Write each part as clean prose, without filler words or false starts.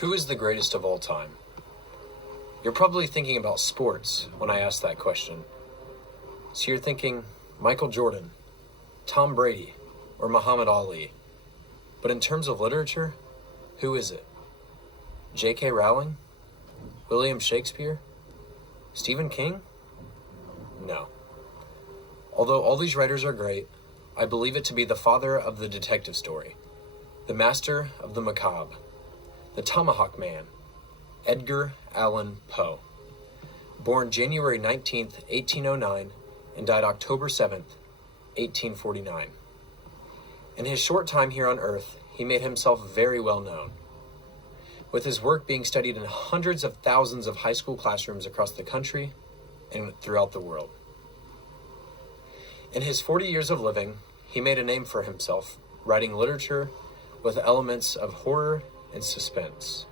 Who is the greatest of all time? You're probably thinking about sports when I ask that question. So you're thinking Michael Jordan, Tom Brady, or Muhammad Ali. But in terms of literature, who is it? J.K. Rowling? William Shakespeare? Stephen King? No. Although all these writers are great, I believe it to be the father of the detective story, the master of the macabre, the Tomahawk Man, Edgar Allan Poe. Born January 19th, 1809, and died October 7th, 1849. In his short time here on Earth, he made himself very well known, with his work being studied in hundreds of thousands of high school classrooms across the country and throughout the world. In his 40 years of living, he made a name for himself, writing literature with elements of horror and suspense.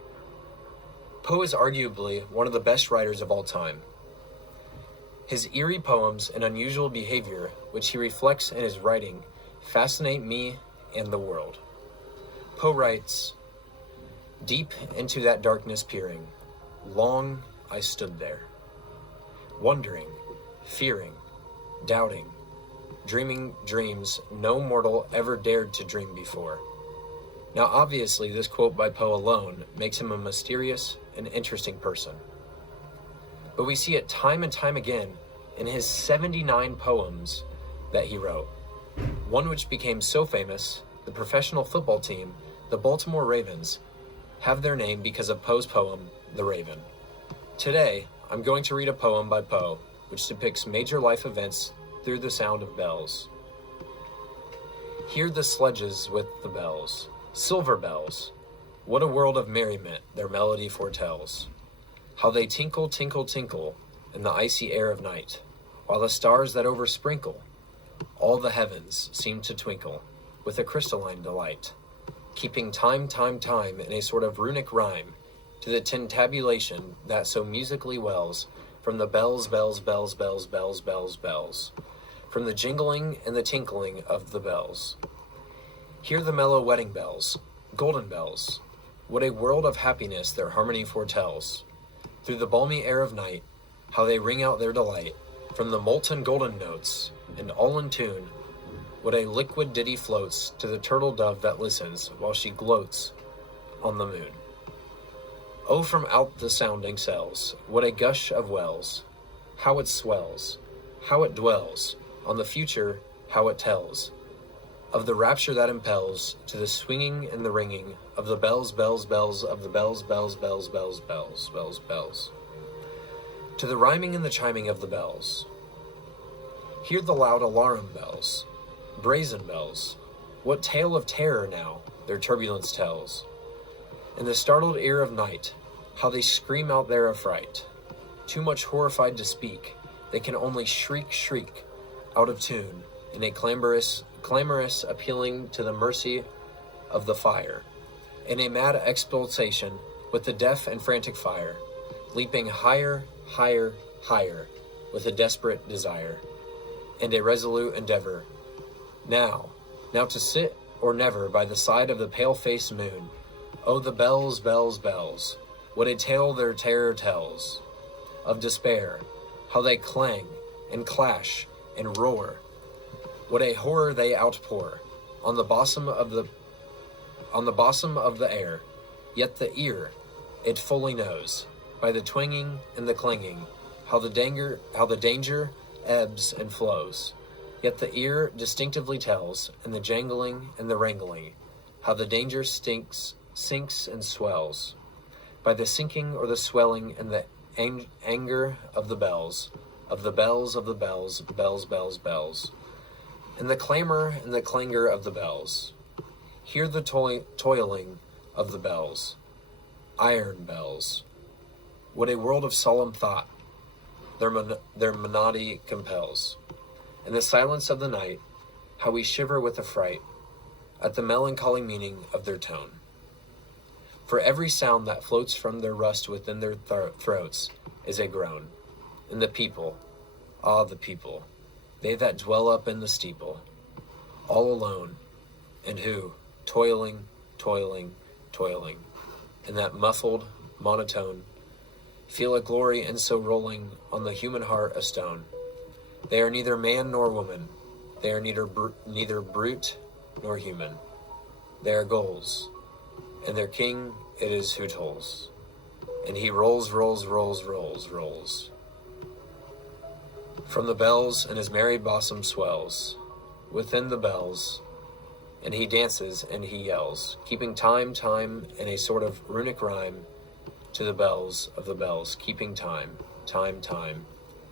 Poe is arguably one of the best writers of all time. His eerie poems and unusual behavior, which he reflects in his writing, fascinate me and the world. Poe writes, "Deep into that darkness peering, long I stood there, wondering, fearing, doubting, dreaming dreams no mortal ever dared to dream before." Now obviously this quote by Poe alone makes him a mysterious and interesting person. But we see it time and time again in his 79 poems that he wrote. One which became so famous, the professional football team, the Baltimore Ravens, have their name because of Poe's poem, The Raven. Today, I'm going to read a poem by Poe, which depicts major life events through the sound of bells. Hear the sledges with the bells, silver bells. What a world of merriment their melody foretells. How they tinkle, tinkle, tinkle in the icy air of night, while the stars that oversprinkle all the heavens seem to twinkle with a crystalline delight, keeping time, time, time in a sort of runic rhyme to the tintabulation that so musically wells from the bells, bells, bells, bells, bells, bells, bells, from the jingling and the tinkling of the bells. Hear the mellow wedding bells, golden bells. What a world of happiness their harmony foretells. Through the balmy air of night, how they ring out their delight from the molten golden notes, and all in tune. What a liquid ditty floats to the turtle dove that listens while she gloats on the moon. Oh, from out the sounding cells, what a gush of wells, how it swells, how it dwells on the future, how it tells of the rapture that impels to the swinging and the ringing of the bells, bells, bells, of the bells, bells, bells, bells, bells, bells, bells, to the rhyming and the chiming of the bells. Hear the loud alarum bells, brazen bells. What tale of terror now their turbulence tells. In the startled ear of night, how they scream out their affright. Too much horrified to speak, they can only shriek, shriek, out of tune, in a clamorous appealing to the mercy of the fire, in a mad exultation with the deaf and frantic fire, leaping higher, higher, higher, with a desperate desire, and a resolute endeavor. Now to sit or never by the side of the pale-faced moon. Oh, the bells, bells, bells, what a tale their terror tells, of despair, how they clang and clash and roar. What a horror they outpour on the bosom of the air. Yet the ear, it fully knows, by the twanging and the clanging, how the danger ebbs and flows. Yet the ear distinctively tells, in the jangling and the wrangling, how the danger sinks and swells, by the sinking or the swelling and the anger of the bells, of the bells, of the bells, bells, bells, bells, and the clamor and the clangor of the bells. Hear the toiling of the bells, iron bells. What a world of solemn thought their monody compels. In the silence of the night, how we shiver with affright at the melancholy meaning of their tone. For every sound that floats from their rust within their throats is a groan. And the people, ah, the people, they that dwell up in the steeple, all alone, and who, toiling, toiling, toiling, in that muffled monotone, feel a glory in so rolling on the human heart a stone. They are neither man nor woman. They are neither brute nor human. They are goals, and their king it is who tolls. And he rolls, rolls, rolls, rolls, rolls. From the bells, and his merry bosom swells within the bells, and he dances and he yells, keeping time in a sort of runic rhyme to the bells of the bells, keeping time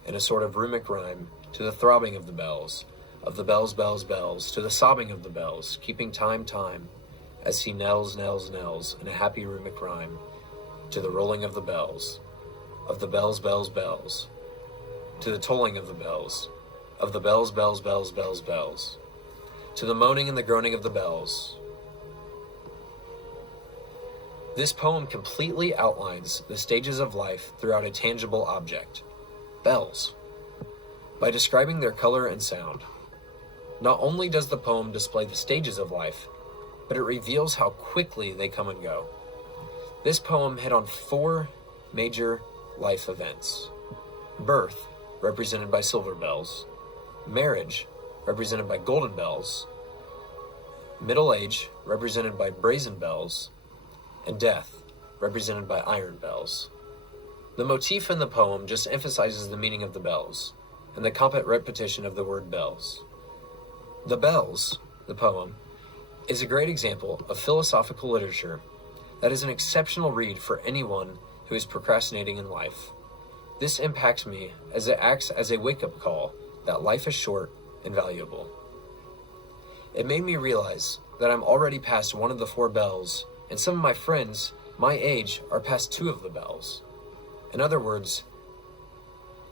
in a sort of runic rhyme to the throbbing of the bells, bells, bells, to the sobbing of the bells, keeping time as he knells in a happy runic rhyme to the rolling of the bells, bells, bells, to the tolling of the bells, bells, bells, to the moaning and the groaning of the bells. This poem completely outlines the stages of life throughout a tangible object, bells, by describing their color and sound. Not only does the poem display the stages of life, but it reveals how quickly they come and go. This poem hit on 4 major life events: birth, represented by silver bells; marriage, represented by golden bells; middle age, represented by brazen bells; and death, represented by iron bells. The motif in the poem just emphasizes the meaning of the bells, and the competent repetition of the word bells. The Bells, the poem, is a great example of philosophical literature that is an exceptional read for anyone who is procrastinating in life. This impacts me as it acts as a wake-up call that life is short and valuable. It made me realize that I'm already past one of the 4 bells, and some of my friends my age are past 2 of the bells. In other words,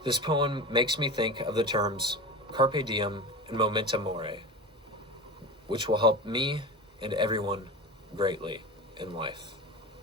this poem makes me think of the terms carpe diem and memento mori, which will help me and everyone greatly in life.